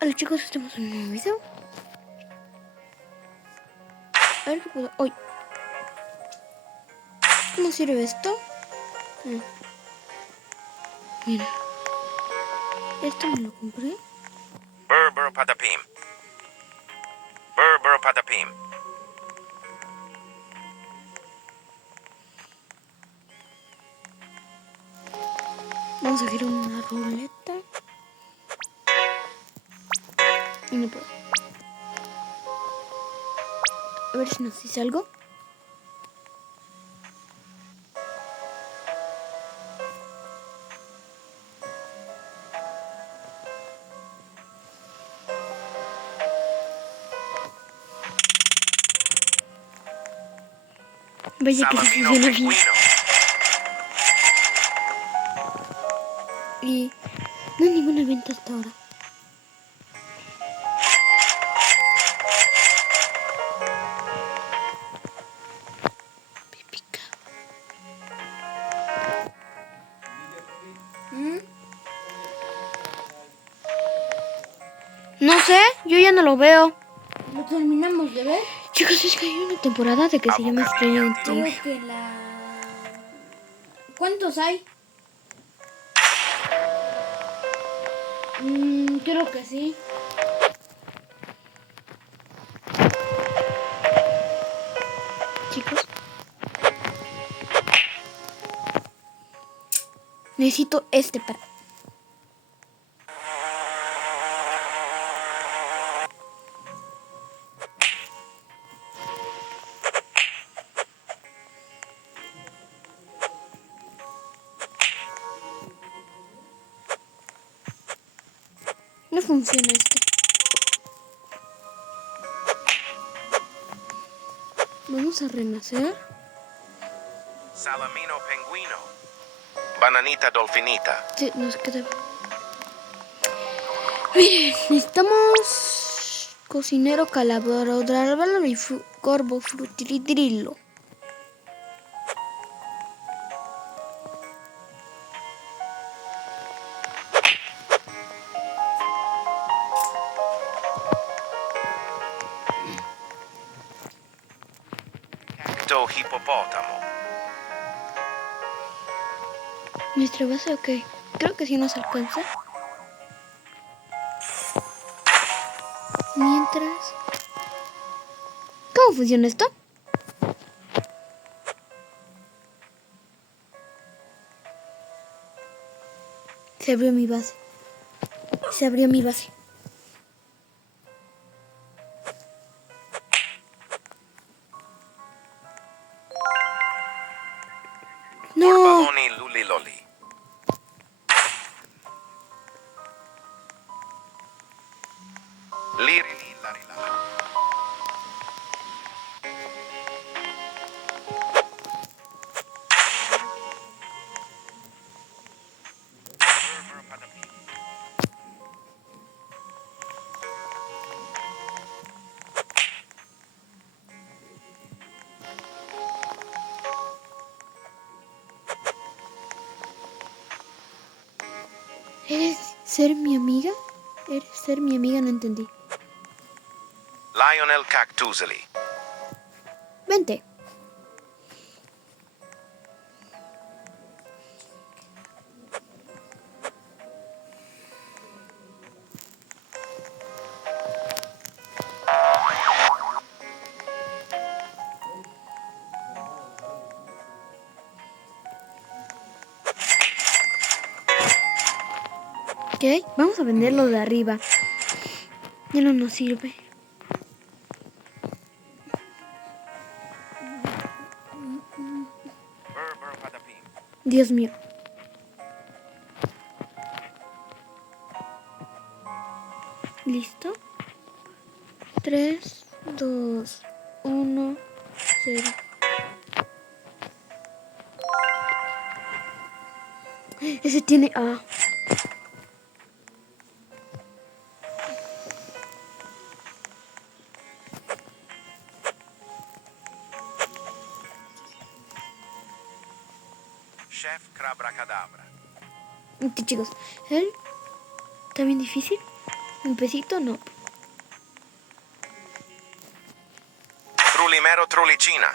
Hola chicos, estamos en un nuevo video. A ver qué puedo... ¡Uy! ¿Cómo sirve esto? Mira. Esto me lo compré. Burr patapim. Burr patapim. Vamos a girar una ruleta. Y no puedo. A ver si nos dice algo. Vaya que sí Salamino funciona bien. pingüino. Y no hay ninguna venta hasta ahora. Me pica. No sé, yo ya no lo veo. ¿Lo terminamos de ver? Chicos, es que hay una temporada de que se llama Stranger Creo Things. que la... ¿Cuántos hay? Creo que sí. Chicos, necesito este para... No funciona este. Vamos a renacer. Salamino pingüino. Bananita dolfinita. Sí, nos queda. Miren, necesitamos cocinero, calabro, drábalo y corvo, frutiridrillo. Cacto hipopótamo. Nuestra base, ok. Creo que sí nos alcanza. Mientras... ¿Cómo funciona esto? Se abrió mi base. Se abrió mi base. No. Orbaloni luliloli. Lirili larila. Burr patapim. ¿Eres ser mi amiga? ¿Eres ser mi amiga? No entendí. Lionel cactuseli. Vente. Ok, vamos a venderlo de arriba. Ya no nos sirve. Burr patapim. Dios mío. ¿Listo? 3, 2, 1, 0. Ese tiene A. Chef Crabracadabra. Ok, chicos. ¿Él está bien difícil? Un pesito no. Trulimero trulicina.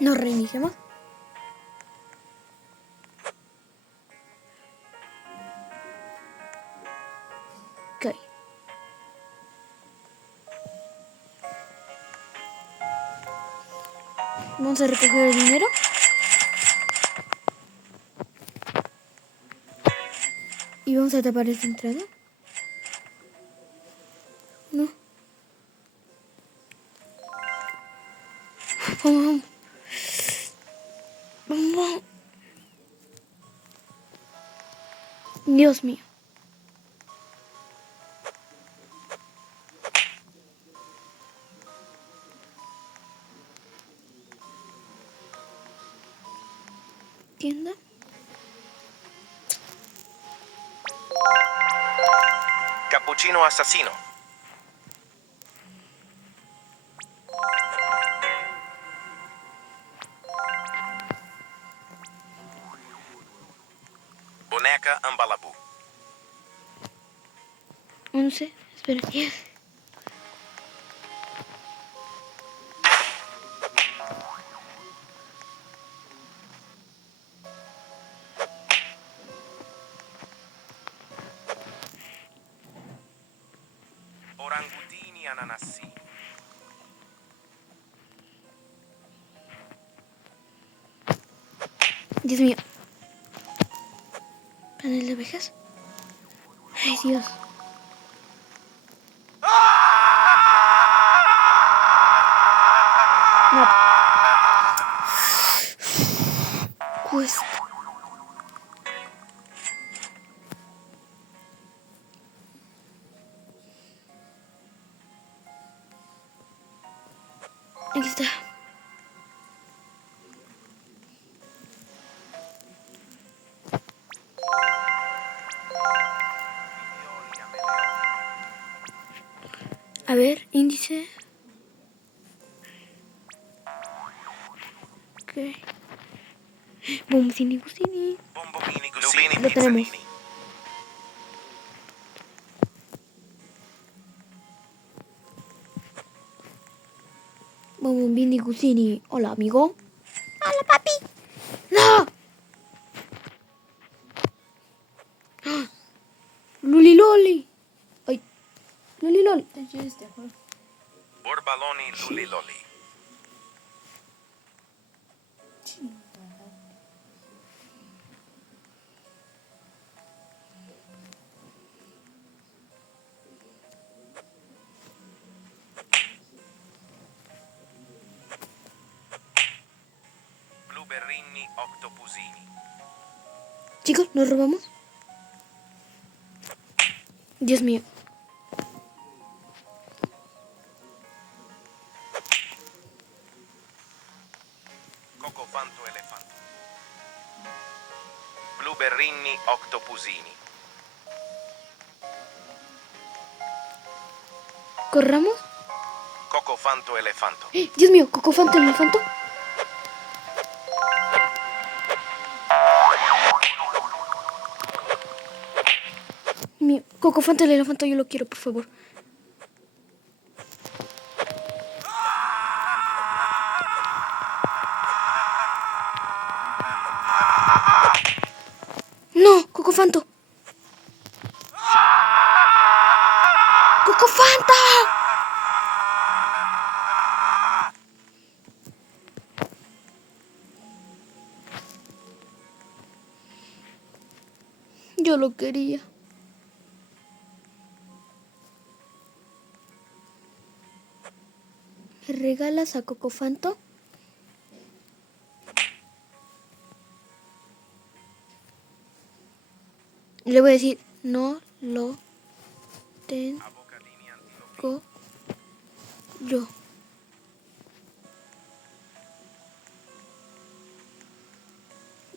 Nos reiniciamos. Ok. Vamos a recoger el dinero. Y vamos a tapar esta entrada. No. Vamos, vamos. Vamos. Dios mío. Tienda. Cappuccino assassino. Boneca Ambalabu. 11. Espera. 10. Orangutini ananassi. Dios mío. Panel de abejas. Ay, Dios. No. Cuesta. Aquí está. A ver, índice. Ok. Bombini Gusini. Bombomini Gusini Lo tenemos. Pizzolini. Bombini Gusini. Hola, amigo. Hola, papi. ¡No! ¡Ah! Luli Loli. Ay. Luli Loli. Borbaloni luliloli. Blueberrini octopusini. Chicos, ¿nos robamos? Dios mío. Cocofanto elefanto. Blueberrini octopusini. ¿Corramos? Cocofanto elefanto. Dios mío, Cocofanto el elefanto. Mío, Cocofanto el elefanto, yo lo quiero, por favor. No, Cocofanto. ¡Cocofanta! Yo lo quería. ¿Me regalas a Cocofanto? Le voy a decir, no lo tengo Avocadini antilochi. yo.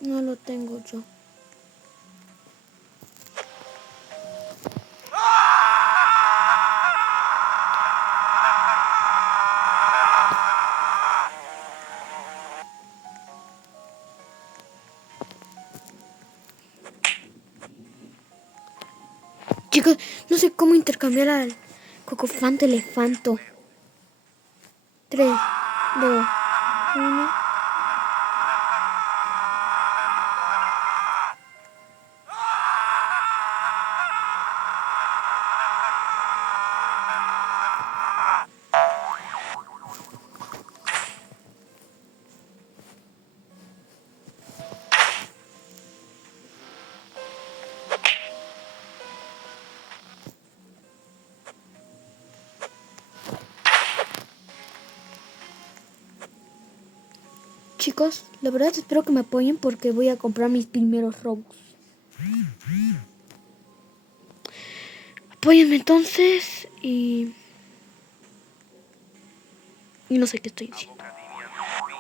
No lo tengo yo. Chicos, no sé cómo intercambiar al cocofante elefanto. 3, 2, 1. Chicos, la verdad espero que me apoyen porque voy a comprar mis primeros Robux. Apóyenme entonces y no sé qué estoy diciendo. Avocadini antilochi.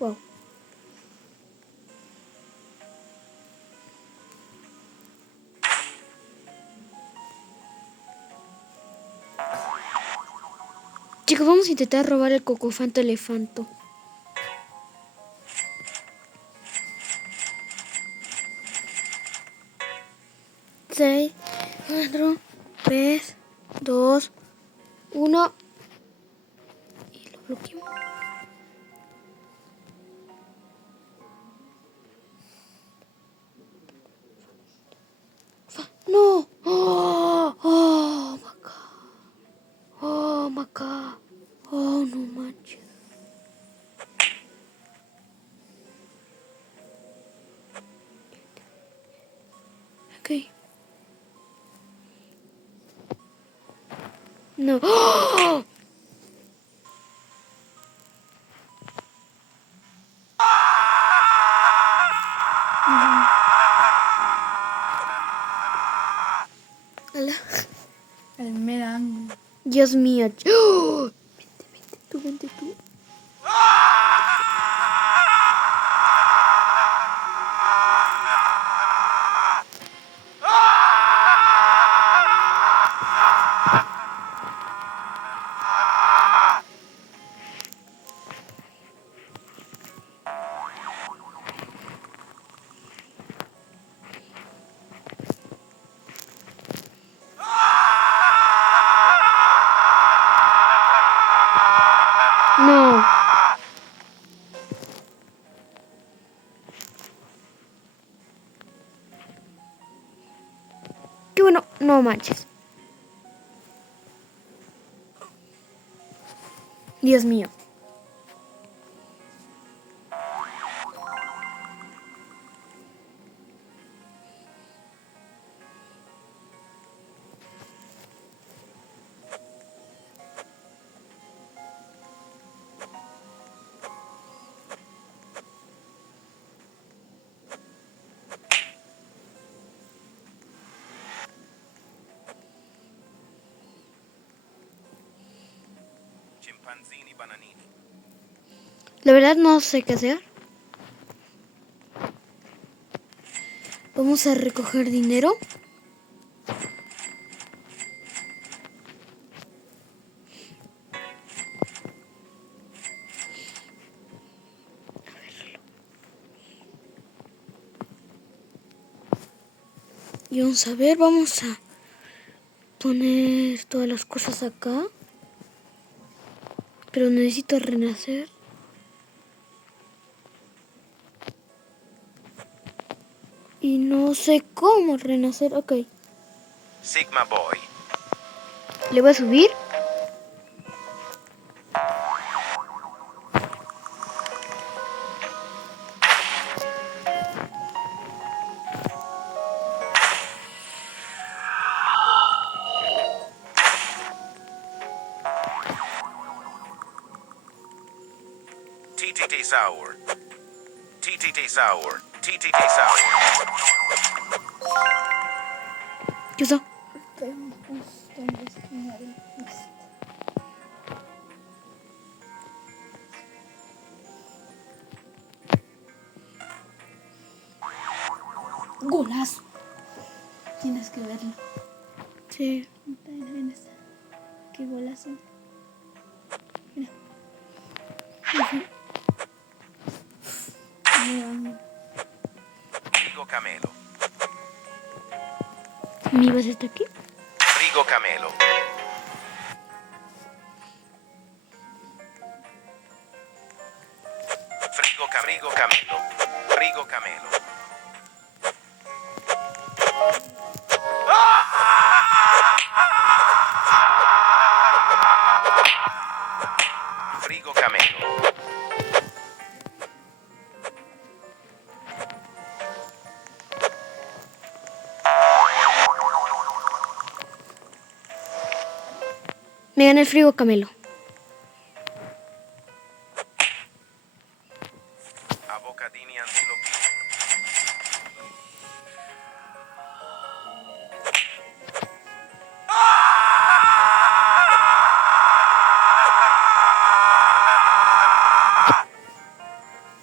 Wow. Chicos, vamos a intentar robar el cocofante elefanto. Seis, 4, 3, 2, 1. Y lo bloqueamos. No. Oh, oh my god. Oh my god. Oh, no manches. Ok. No. ¡Oh! Ala. El melango. Dios mío. ¡Oh! Vente tú. No. Qué bueno. No manches. Dios mío. Chimpanzini bananini. La verdad no sé qué hacer. Vamos a recoger dinero. Y vamos a ver, vamos a poner todas las cosas acá. Pero necesito renacer. Y no sé cómo renacer. Ok. Sigma Boy. Le voy a subir. TTT Sour. TTT Sour. TTT Sour. ¿Qué pasó? Estoy justo en la esquina del pista. Golazo. Tienes que verlo. Sí. Ven esta. Qué golazo. Mira. Frigo Camelo. ¿Mi base está aquí? Frigo Camelo. Frigo Camelo. Frigo Camelo. Frigo Camelo. Me gané el frigo Camelo. Avocadini antilopini.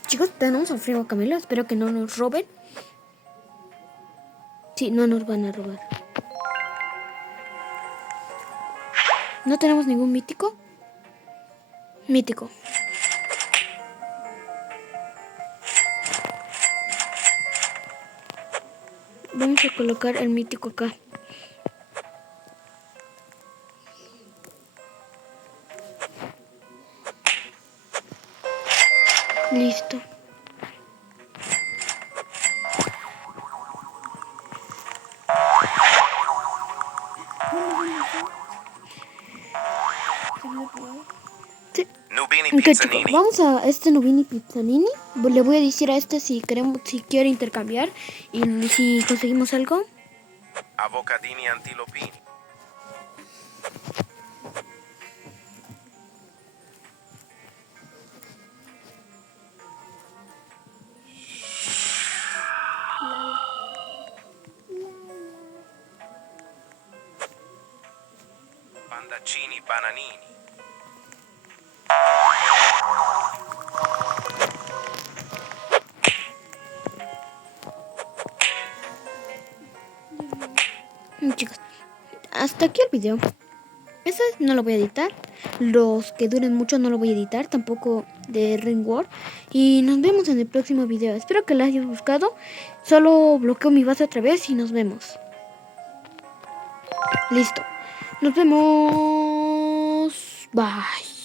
Chicos, tenemos al frigo Camelo. Espero que no nos roben. Sí, no nos van a robar. ¿No tenemos ningún mítico? Mítico. Vamos a colocar el mítico acá. Listo. Sí. Nubini Ok, chicos, Pizzanini. vamos a este Nubini Pizzanini. Le voy a decir a este si quiere intercambiar y si conseguimos algo. Avocadini antilopini. Pandaccini bananini. Chicos, hasta aquí el video. Este no lo voy a editar. Los que duren mucho no lo voy a editar. Tampoco de Ring World. Y nos vemos en el próximo video. Espero que lo hayas buscado. Solo bloqueo mi base otra vez y nos vemos. Listo. Nos vemos. Bye.